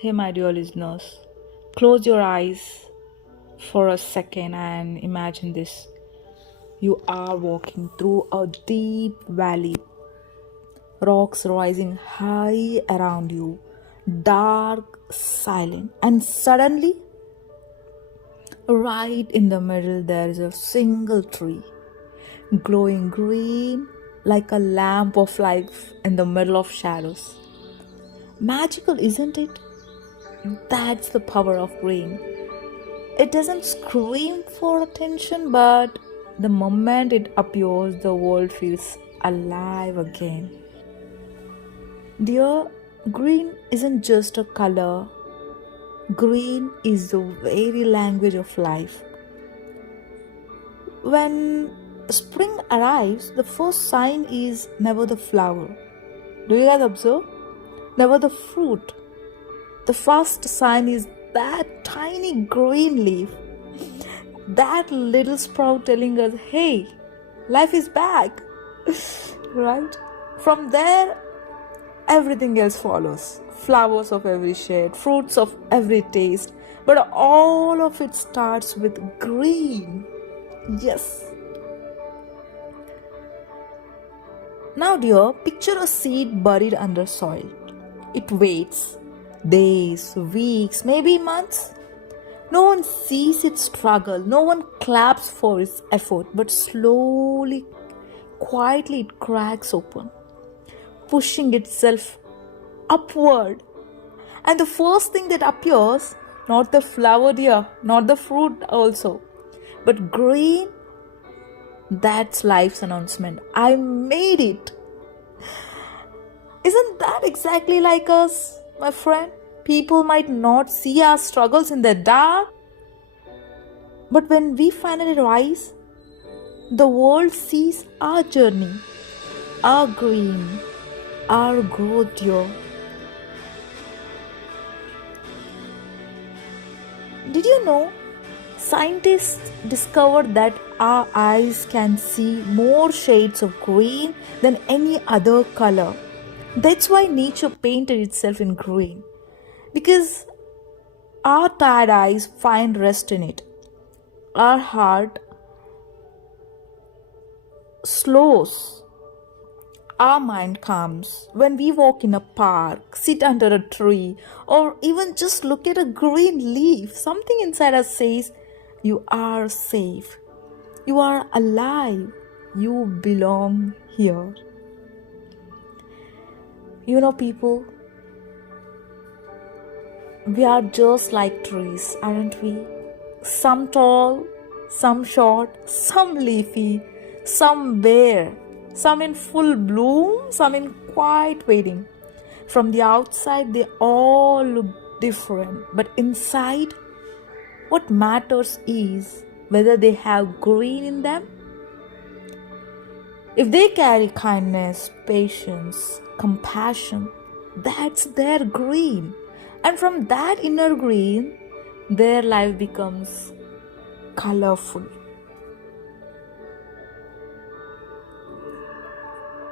Hey, my dear listeners, close your eyes for a second and imagine this. You are walking through a deep valley, rocks rising high around you, dark, silent, and suddenly, right in the middle, there is a single tree, glowing green like a lamp of life in the middle of shadows. Magical, isn't it? That's the power of green. It doesn't scream for attention, but the moment it appears, the world feels alive again. Dear, green isn't just a color, green is the very language of life. When spring arrives, the first sign is never the flower. Do you guys observe? Never the fruit. The first sign is that tiny green leaf, that little sprout telling us, hey, life is back, right? From there, everything else follows. Flowers of every shade, fruits of every taste, but all of it starts with green. Yes. Now, dear, picture a seed buried under soil. It waits days, weeks, maybe months. No one sees its struggle, no one claps for its effort, but slowly, quietly, it cracks open, pushing itself upward. And the first thing that appears, not the flower, dear, not the fruit also, but green, that's life's announcement. I made it. Isn't that exactly like us, my friend? People might not see our struggles in the dark, but when we finally rise, the world sees our journey, our green, our growth, dear. Did you know scientists discovered that our eyes can see more shades of green than any other color? That's why nature painted itself in green, because our tired eyes find rest in it. Our heart slows, our mind calms when we walk in a park, sit under a tree, or even just look at a green leaf. Something inside us says, you are safe, you are alive, you belong here. You know, people, we are just like trees, aren't we? Some tall, some short, some leafy, some bare, some in full bloom, some in quiet waiting. From the outside, they all look different, but inside, what matters is whether they have green in them. If they carry kindness, patience, compassion, that's their green. And from that inner green, their life becomes colorful.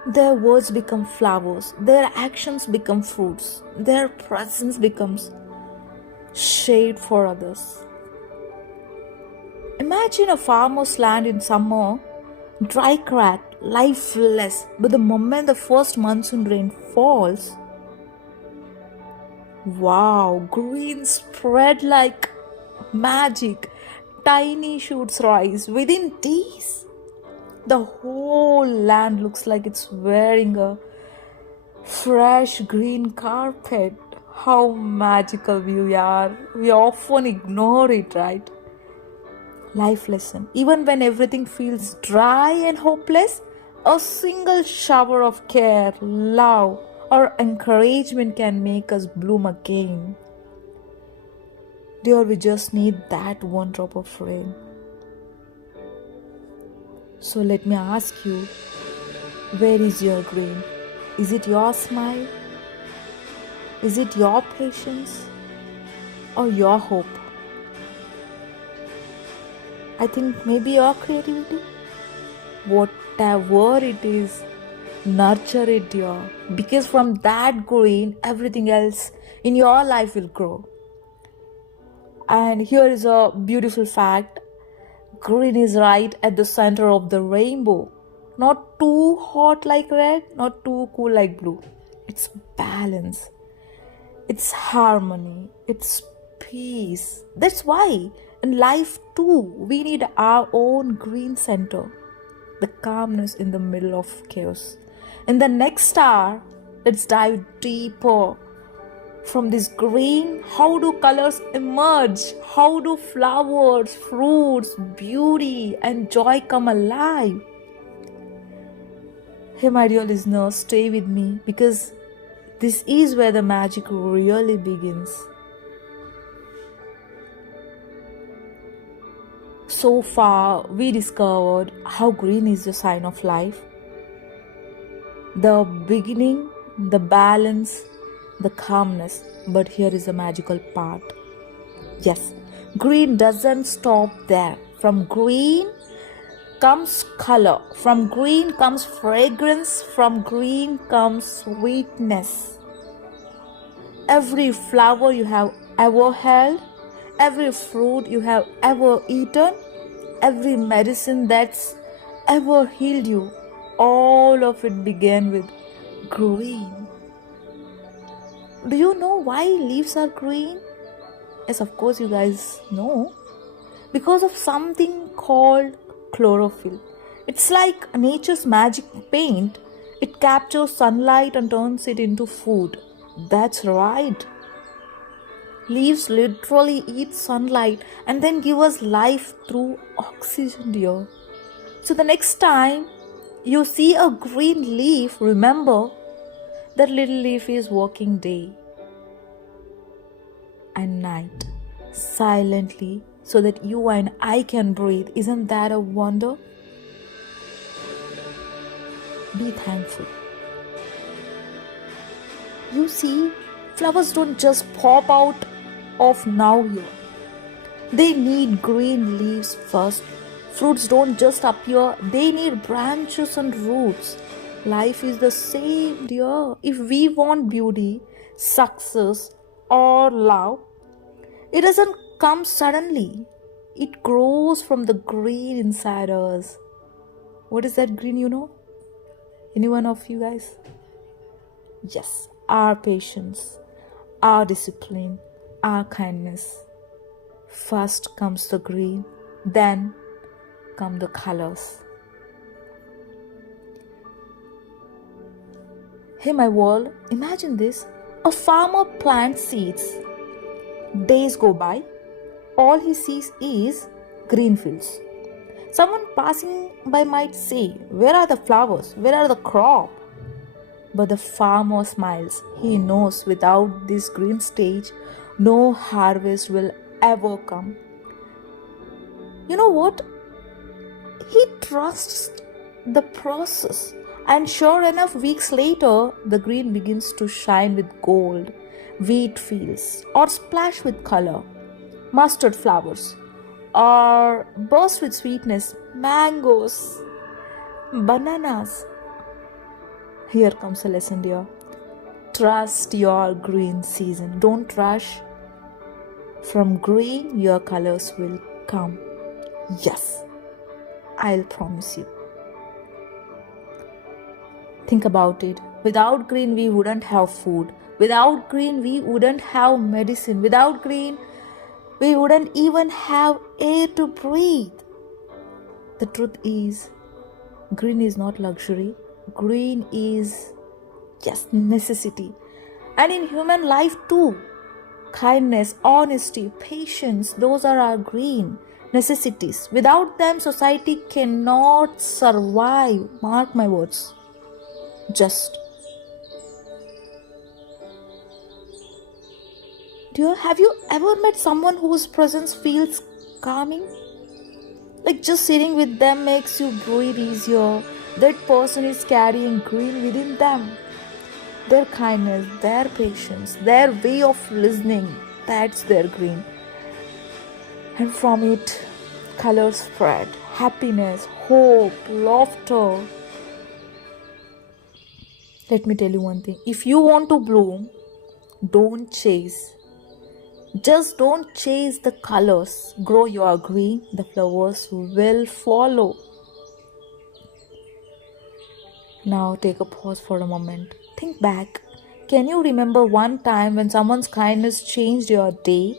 Their words become flowers, their actions become fruits, their presence becomes shade for others. Imagine a farmer's land in summer, dry, cracked, lifeless, but the moment the first monsoon rain falls, wow, green spread like magic. Tiny shoots rise. Within days, the whole land looks like it's wearing a fresh green carpet. How magical we are. We often ignore it, right? Life lesson. Even when everything feels dry and hopeless, a single shower of care, love, or encouragement can make us bloom again. Dear, we just need that one drop of rain. So let me ask you, where is your green? Is it your smile? Is it your patience? Or your hope? I think maybe your creativity? Whatever it is, Nurture it, dear, because from that green, everything else in your life will grow. And here is a beautiful fact: green is right at the center of the rainbow. Not too hot like red, not too cool like blue. It's balance, it's harmony, it's peace. That's why in life too, we need our own green center, the calmness in the middle of chaos. In the next hour, let's dive deeper. From this green, how do colors emerge? How do flowers, fruits, beauty, and joy come alive? Hey, my dear listeners, stay with me because this is where the magic really begins. So far, we discovered how green is the sign of life, the beginning, the balance, the calmness. But here is the magical part. Yes, green doesn't stop there. From green comes color, from green comes fragrance, from green comes sweetness. Every flower you have ever held, every fruit you have ever eaten, every medicine that's ever healed you, all of it began with green. Do you know why leaves are green? Yes, of course you guys know. Because of something called chlorophyll. It's like nature's magic paint. It captures sunlight and turns it into food. That's right. Leaves literally eat sunlight and then give us life through oxygen, dear. So the next time you see a green leaf, remember that little leaf is working day and night silently so that you and I can breathe. Isn't that a wonder? Be thankful. You see, flowers don't just pop out of nowhere. They need green leaves first. Fruits don't just appear, they need branches and roots. Life is the same, dear. If we want beauty, success, or love, it doesn't come suddenly. It grows from the green inside us. What is that green, you know? Any one of you guys? Yes, our patience, our discipline, our kindness. First comes the green, then come the colors. Hey, my world, imagine this. A farmer plants seeds. Days go by. All he sees is green fields. Someone passing by might say, "Where are the flowers? Where are the crop?" But the farmer smiles. He knows without this green stage, no harvest will ever come. You know what? He trusts the process. And sure enough, weeks later, the green begins to shine with gold, wheat fields, or splash with color, mustard flowers, or burst with sweetness, mangoes, bananas. Here comes a lesson, dear. Trust your green season. Don't rush. From green, your colors will come. Yes, I'll promise you. Think about it. Without green, we wouldn't have food. Without green, we wouldn't have medicine. Without green, we wouldn't even have air to breathe. The truth is, green is not luxury. Green is just necessity. And in human life too, kindness, honesty, patience, those are our green necessities. Without them, society cannot survive. Mark my words. Have you ever met someone whose presence feels calming? Like just sitting with them makes you breathe easier. That person is carrying green within them. Their kindness, their patience, their way of listening, that's their green. And from it, colors spread. Happiness, hope, laughter. Let me tell you one thing. If you want to bloom, don't chase. Just don't chase the colors. Grow your green, the flowers will follow. Now take a pause for a moment. Think back. Can you remember one time when someone's kindness changed your day?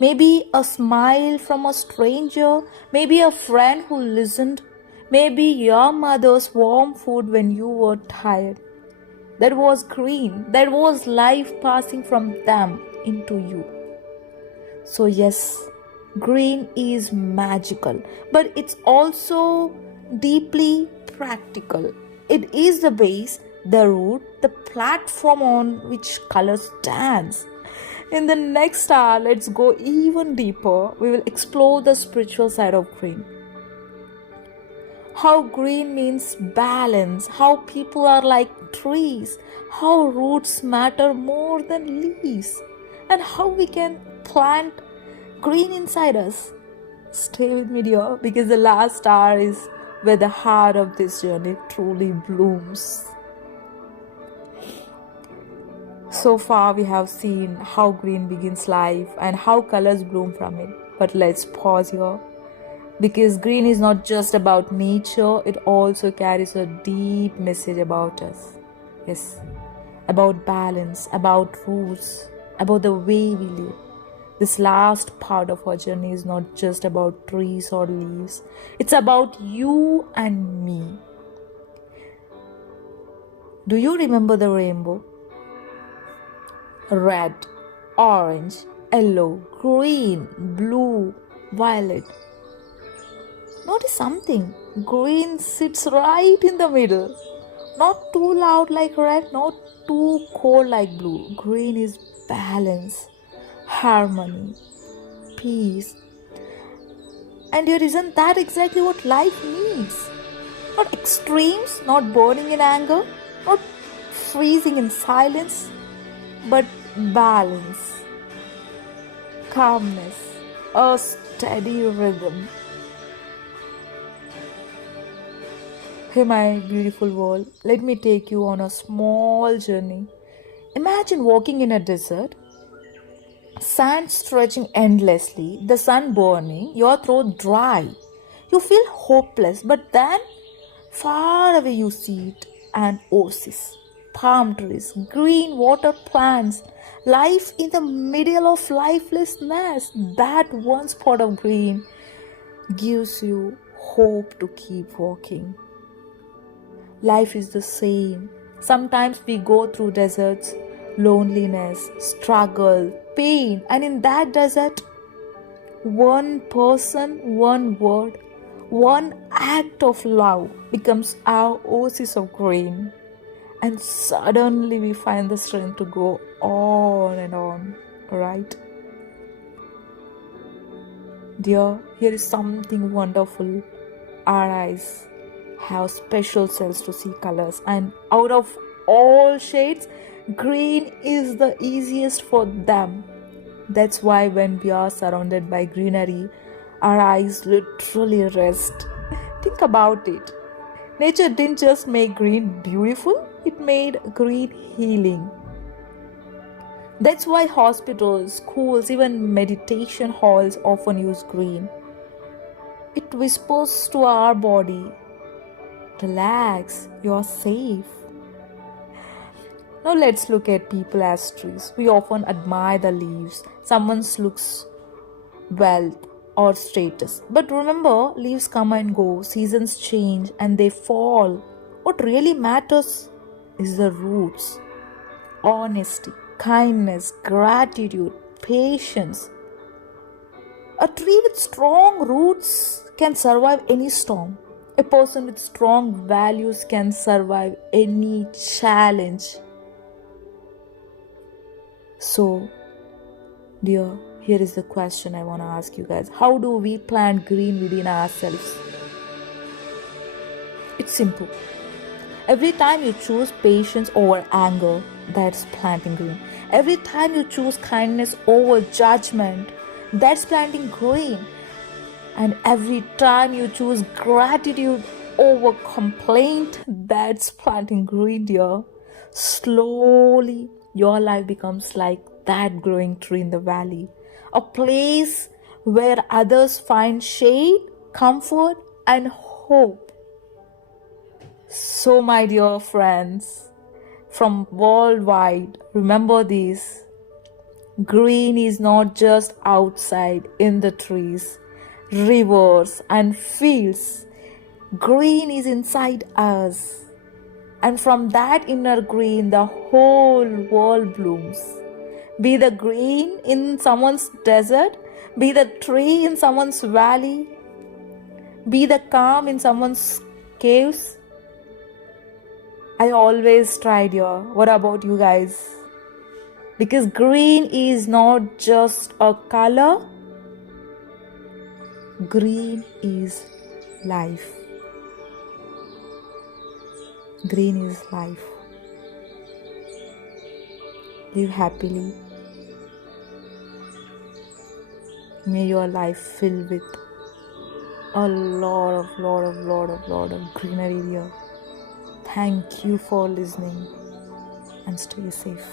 Maybe a smile from a stranger, maybe a friend who listened, maybe your mother's warm food when you were tired. That was green. That was life passing from them into you. So, yes, green is magical, but it's also deeply practical. It is the base, the root, the platform on which color stands. In the next hour, let's go even deeper. We will explore the spiritual side of green. How green means balance, how people are like trees, how roots matter more than leaves, and how we can plant green inside us. Stay with me, dear, because the last hour is where the heart of this journey truly blooms. So far, we have seen how green begins life and how colors bloom from it. But let's pause here, because green is not just about nature, it also carries a deep message about us. Yes, about balance, about roots, about the way we live. This last part of our journey is not just about trees or leaves, it's about you and me. Do you remember the rainbow? Red, orange, yellow, green, blue, violet. Notice something. Green sits right in the middle. Not too loud like red, not too cold like blue. Green is balance, harmony, peace. And here, isn't that exactly what life needs? Not extremes, not burning in anger, not freezing in silence, but balance, calmness, a steady rhythm. Hey, my beautiful world, let me take you on a small journey. Imagine walking in a desert, sand stretching endlessly, the sun burning, your throat dry. You feel hopeless, but then far away you see it, an oasis, palm trees, green water plants, life in the middle of lifelessness. That one spot of green gives you hope to keep walking. Life is the same. Sometimes we go through deserts, loneliness, struggle, pain, and in that desert, one person, one word, one act of love becomes our oasis of green. And suddenly we find the strength to go on and on, right? Dear, here is something wonderful. Our eyes have special cells to see colors, and out of all shades, green is the easiest for them. That's why when we are surrounded by greenery, our eyes literally rest. Think about it. Nature didn't just make green beautiful, it made green healing. That's why hospitals, schools, even meditation halls often use green. It whispers to our body, relax, you're safe. Now let's look at people as trees. We often admire the leaves. Someone looks wealth or status. But remember, leaves come and go, seasons change and they fall. What really matters is the roots. Honesty, kindness, gratitude, patience. A tree with strong roots can survive any storm. A person with strong values can survive any challenge. So, dear, here is the question I want to ask you guys. How do we plant green within ourselves? It's simple. Every time you choose patience over anger, that's planting green. Every time you choose kindness over judgment, that's planting green. And every time you choose gratitude over complaint, that's planting green, dear. Slowly, your life becomes like that growing tree in the valley, a place where others find shade, comfort, and hope. So, my dear friends from worldwide, remember this: green is not just outside in the trees, rivers, and fields. Green is inside us. And from that inner green, the whole world blooms. Be the green in someone's desert, be the tree in someone's valley, be the calm in someone's caves. I always tried here. What about you guys? Because green is not just a color, green is life. Green is life. Live happily. May your life fill with a lot of greenery here. Thank you for listening and stay safe.